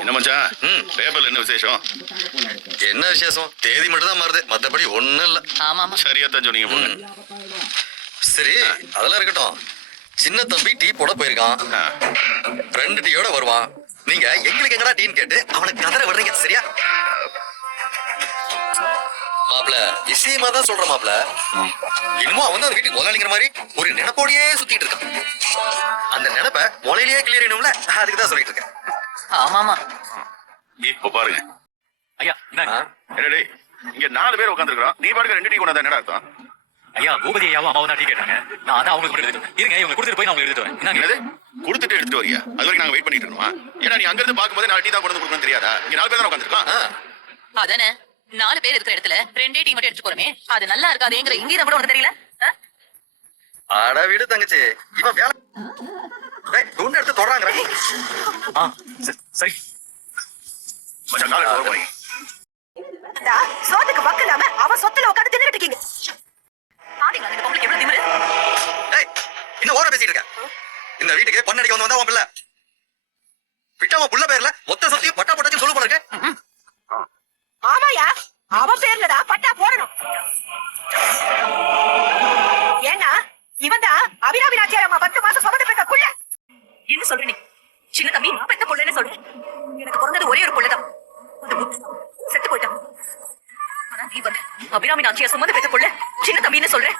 என்ன மச்சான் பேப்பர்ல என்ன விசேஷம்? என்ன விசேஷம்? தேதி மட்டும் தான் மாறுது, மத்தபடி ஒண்ணும் இல்ல. ஆமா சரியா தான் சொன்னீங்க போங்க. சரி, அதெல்லாம் இருக்கட்டும். சின்ன தம்பி டீ போட போயிருக்கான். 2 டீயோட வருவான். நீங்க எங்களுக்கு எங்கடா டீன்னு கேட்டு அவனுக்கு கதற விடுறீங்க, சரியா? மாப்ள விஷயமா தான் சொல்ற மாப்ள. இன்னமும் அவன் தான் அந்த வீட்டுக்கு முதலாளிங்கிற மாதிரி ஒரு நினைப்போடையே சுத்திட்டு இருக்கான். அந்த நினைப்ப மொழியிலேயே கிளியர் பண்ணணும்ல, அதுக்கு தான் சொல்லிட்டு இருக்கேன். ஆமாமா. இப்ப பாருங்க ஐயா, என்னடே இங்க 4 பேர் உட்காந்துருக்கோம். நீ பாருங்க 2 டீ கொண்டாந்து என்னடா அர்த்தம்? ஐயா, பூபதி ஐயாவும் அம்மாவும் தான் டீ கேட்டாங்க. நான் அதான் அவங்களுக்கு மட்டும் எடுத்துட்டு இருங்க, இவங்க கொடுத்துட்டு போய் நான் உங்களுக்கு எடுத்துட்டு வரேன். என்னது கொடுத்துட்டு எடுத்துட்டு வரியா? அது வரைக்கும் நாங்க வெயிட் பண்ணிட்டு இருக்கோமா? ஏன்னா நீ அங்க இருந்து பாக்கும்போது 4 டீ தான் கொண்டு கொடுக்கணும் தெரியாதா? இங்க 4 பேர் தான் உட்காந்துருக்கோம். அதானே 4 பேர் இருக்கிற இடத்துல 2 டீ மட்டும் எடுத்து போறமே, அது நல்லா இருக்காதுங்கிற இங்கீதம் கூட உனக்கு தெரியல? அட விடு தங்கச்சி, இவன் வேலை துண்டு எடுத்து தொடறாங்க. சரி மச்சான் காலை எடுத்து போறீங்க. சோத்துக்கு பக்கலாம அவன் சொத்துல உட்கார்ந்து தின்னுட்டு இருக்கீங்க. பாத்தீங்களா இந்த பொம்பளைக்கு எவ்வளவு திமிரு? ஏய், இன்னும் ஓர பேசிட்டு இருக்க. இந்த வீட்டுக்கு பண்ணடிக்க வந்தா உன் பிள்ளை விட்டாம புள்ள பேர்ல மொத்த சொத்தையும் பட்டா போட்டாச்சு சொல்ல போல இருக்கு. ஆமாயா, அவன் பேர்லடா பட்டா போடணும். ஏன்னா இவன் தான் அபிராமி நாச்சியார் அம்மா 10 மாசம் சுமந்து பெத்த புள்ள. என்ன சொல்ற நீ? சின்ன தம்பி நான் பெத்த புள்ளன்னு சொல்றேன். எனக்கு பிறந்தது ஒரே ஒரு புள்ளதான், அந்த முத்து செத்து போயிட்டான். ஆனா நீ வந்து அபிராமி நாச்சியார் சுமந்து பெத்த புள்ள சின்ன தம்பின்னு சொல்றேன்.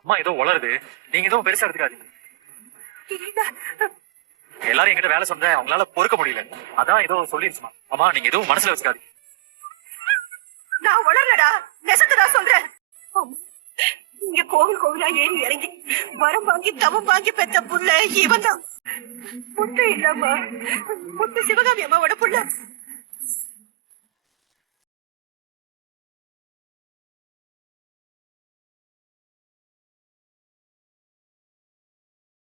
அம்மா ஏதோ வளருது, நீங்க எதுவும் பெருசா எடுத்துக்காதீங்க. எல்லாரும் என்கிட்ட வேலை சொன்னேன், அவங்களால பொறுக்க முடியல, அதான் ஏதோ சொல்லிருச்சுமா. அம்மா நீங்க எதுவும் மனசுல வச்சுக்காதீங்க. நான் வளரலடா, நெசத்துதான் சொல்றேன். இங்க கோவில் கோவிலா ஏறி இறங்கி வரம் வாங்கி தவம் வாங்கி பெத்த புள்ள இவன் தான். முட்டு இல்லம்மா, முட்டு சிவகாமி அம்மாவோட புள்ள.